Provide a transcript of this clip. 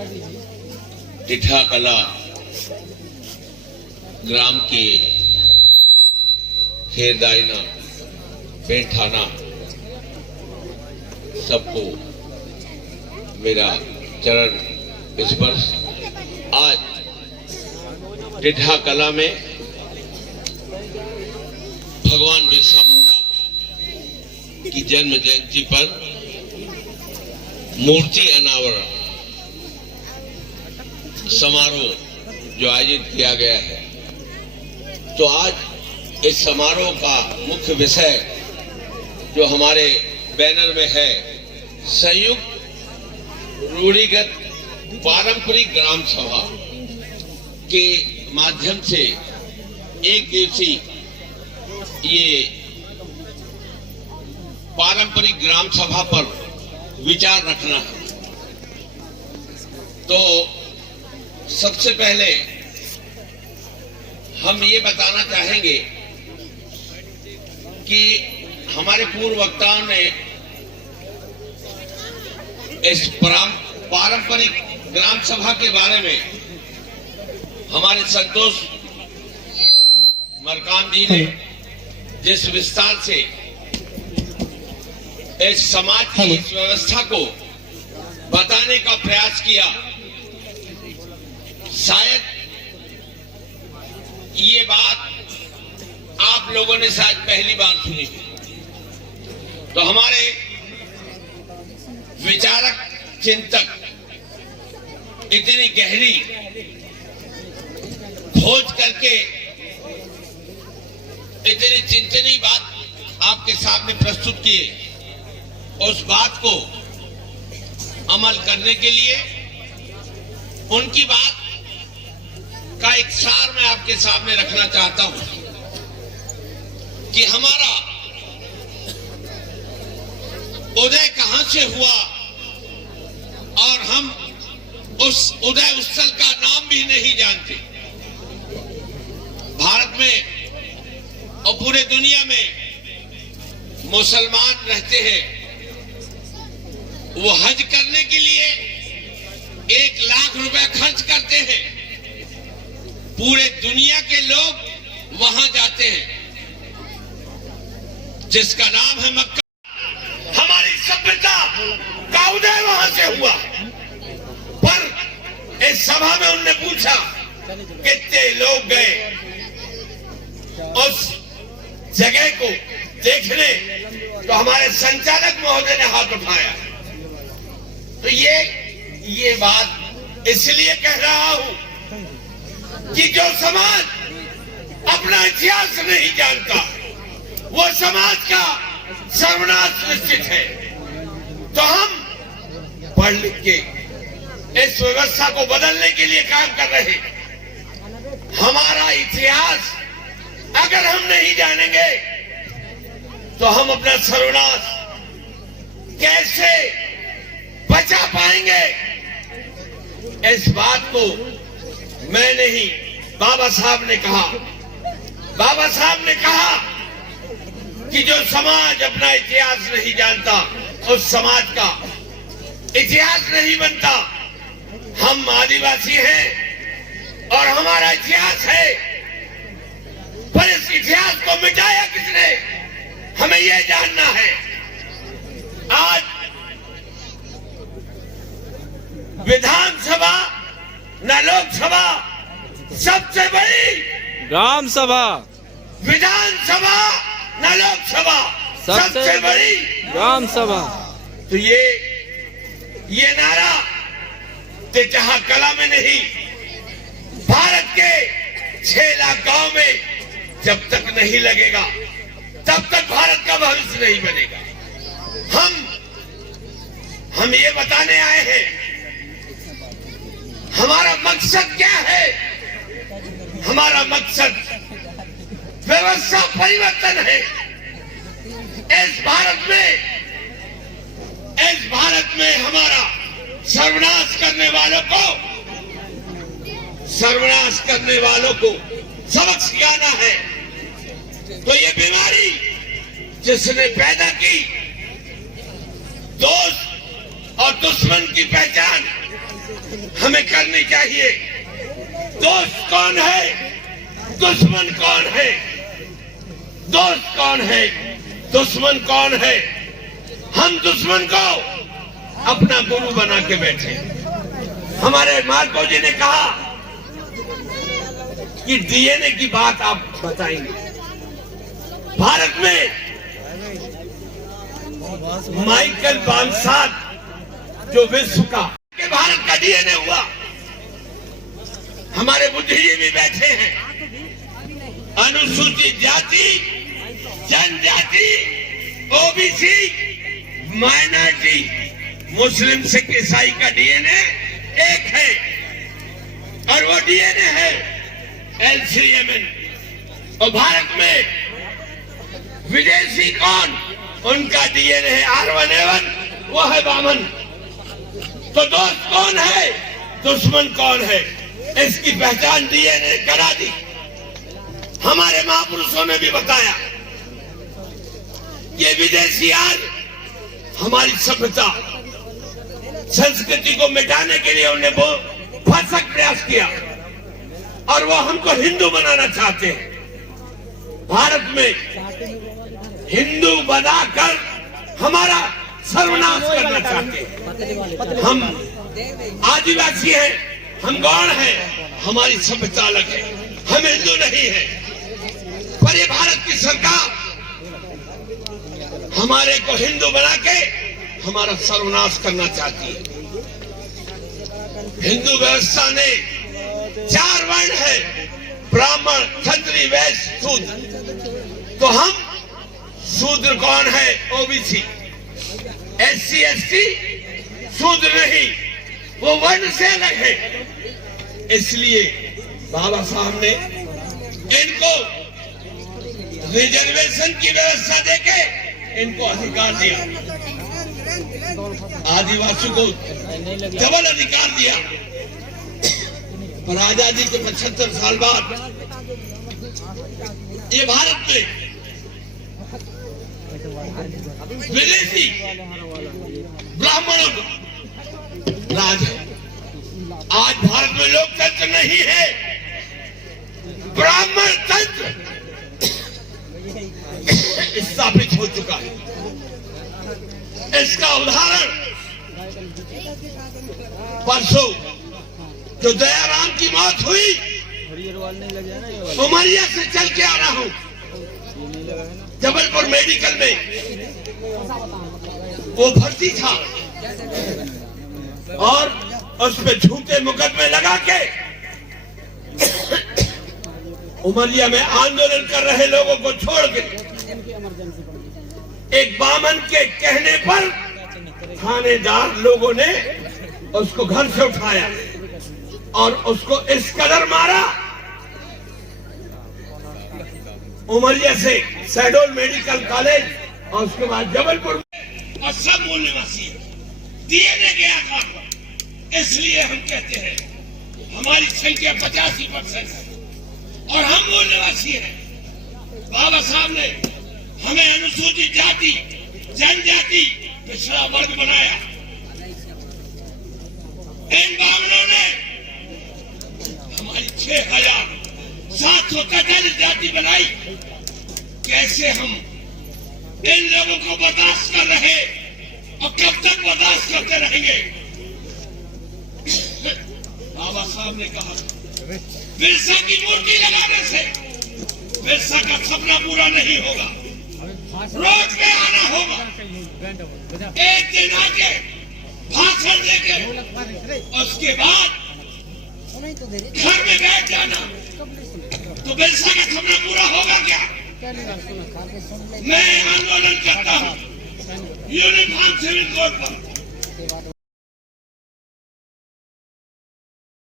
टिठा कला ग्राम के खेरदायना पेंट थाना सबको मेरा चरण स्पर्श। आज टिठा कला में भगवान बिरसा मुंडा की जन्म जयंती पर मूर्ति अनावरण समारोह जो आयोजित किया गया है, तो आज इस समारोह का मुख्य विषय जो हमारे बैनर में है, संयुक्त रूढ़िगत पारंपरिक ग्राम सभा के माध्यम से एक दिवसीय ये पारंपरिक ग्राम सभा पर विचार रखना है। तो सबसे पहले हम ये बताना चाहेंगे कि हमारे पूर्व वक्ताओं ने इस पारंपरिक ग्राम सभा के बारे में हमारे संतोष मरकाम जी ने जिस विस्तार से इस समाज की इस व्यवस्था को बताने का प्रयास किया, शायद ये बात आप लोगों ने शायद पहली बार सुनी। तो हमारे विचारक चिंतक इतनी गहरी खोज करके इतनी चिंतनीय बात आपके सामने प्रस्तुत किए, उस बात को अमल करने के लिए उनकी बात का एक सार मैं आपके सामने रखना चाहता हूं कि हमारा उदय कहां से हुआ और हम उस उदय स्थल का नाम भी नहीं जानते। भारत में और पूरे दुनिया में मुसलमान रहते हैं, वो हज करने के लिए 1 लाख रुपए खर्च करते हैं। पूरे दुनिया के लोग वहां जाते हैं, जिसका नाम है मक्का। हमारी सभ्यता का उदय वहां से हुआ। पर इस सभा में उनने पूछा कितने लोग गए उस जगह को देखने, तो हमारे संचालक महोदय ने हाथ उठाया। तो ये बात इसलिए कह रहा हूं कि जो समाज अपना इतिहास नहीं जानता, वो समाज का सर्वनाश निश्चित है। तो हम पढ़ लिख के इस व्यवस्था को बदलने के लिए काम कर रहे हैं। हमारा इतिहास अगर हम नहीं जानेंगे तो हम अपना सर्वनाश कैसे बचा पाएंगे? इस बात को मैं नहीं, बाबा साहब ने कहा। बाबा साहब ने कहा कि जो समाज अपना इतिहास नहीं जानता, उस समाज का इतिहास नहीं बनता। हम आदिवासी हैं और हमारा इतिहास है, पर इस इतिहास को मिटाया किसने, हमें यह जानना है। आज विधानसभा न लोकसभा, सबसे बड़ी ग्राम सभा। विधानसभा न लोकसभा, सबसे बड़ी ग्राम सभा। तो ये नारा टिठा कला में नहीं, भारत के 6 लाख गांव में जब तक नहीं लगेगा, तब तक भारत का भविष्य नहीं बनेगा। हम ये बताने आए हैं, हमारा मकसद क्या है? हमारा मकसद व्यवस्था परिवर्तन है। इस भारत में हमारा सर्वनाश करने वालों को सबक सिखाना है। तो ये बीमारी जिसने पैदा की, दोस्त और दुश्मन की पहचान हमें करनी चाहिए। दोस्त कौन है, दुश्मन कौन है, दोस्त कौन है, दुश्मन कौन है। हम दुश्मन को अपना गुरु बना के बैठे। हमारे मार्को जी ने कहा कि डीएनए की बात आप बताएंगे। भारत में माइकल बानसाल जो विश्व का के भारत का डीएनए हुआ। हमारे बुद्धिजीवी भी बैठे हैं। अनुसूचित जाति, जनजाति, ओबीसी, माइनॉरिटी, मुस्लिम, सिख, ईसाई का डीएनए एक है और वो डीएनए है LCMN। और भारत में विदेशी कौन, उनका डीएनए है R1A1, वो है वामन। तो दोस्त कौन है, दुश्मन कौन है, इसकी पहचान डीएनए करा दी। हमारे महापुरुषों ने भी बताया ये विदेशी आज हमारी सभ्यता संस्कृति को मिटाने के लिए उन्हें वो भरसक प्रयास किया और वो हमको हिंदू बनाना चाहते हैं। भारत में हिंदू बनाकर हमारा सर्वनाश करना चाहते हैं। हम आदिवासी हैं, हम गौड़ हैं, हमारी सभ्यता अलग है, हम हिंदू नहीं है। पर ये भारत की सरकार हमारे को हिंदू बना के हमारा सर्वनाश करना चाहती है। हिंदू व्यवस्था ने 4 वर्ण है, ब्राह्मण, क्षत्रिय, वैश्य, शूद्र। तो हम शूद्र कौन है, ओबीसी, SC ST शूद्र नहीं, वो वर्ण से अलग है। इसलिए बाबा साहब ने इनको रिजर्वेशन की व्यवस्था देके इनको अधिकार दिया। आदिवासी को डबल अधिकार दिया। और आजादी के 75 साल बाद ये भारत में विदेशी ब्राह्मणों का राज है। आज भारत में लोकतंत्र नहीं है, ब्राह्मण तंत्र स्थापित हो चुका है। इसका उदाहरण परसों जो दयाराम की मौत हुई, उमरिया से चल के आ रहा हूं, जबलपुर मेडिकल में वो भर्ती था और उस पे झूठे मुकदमे लगा के उमरिया में आंदोलन कर रहे लोगों को छोड़ के एक बामन के कहने पर थानेदार लोगों ने उसको घर से उठाया और उसको इस कदर मारा। उमरिया से शहडोल मेडिकल कॉलेज और उसके बाद जबलपुर में, और सब मूल निवासी डीएनए के आधार पर। इसलिए हम कहते हैं हमारी संख्या 85% है और हम मूल निवासी हैं। बाबा साहब ने हमें अनुसूचित जाति, जनजाति, पिछड़ा वर्ग बनाया। इन बामनों ने हमारी 6743 जाति बनाई। कैसे हम इन लोगों को बर्दाश्त कर रहे और कब तक बर्दाश्त करते रहेंगे। बाबा साहब ने कहा बिरसा की मूर्ति लगाने से बिरसा का सपना पूरा नहीं होगा, रोड पे आना होगा, एक दिन आके भाषण देके उसके बाद घर में बैठ जाना। तो बिरसा का सपना पूरा होगा क्या? मैं आंदोलन करता हूँ यूनिफॉर्म सिविल कोड पर।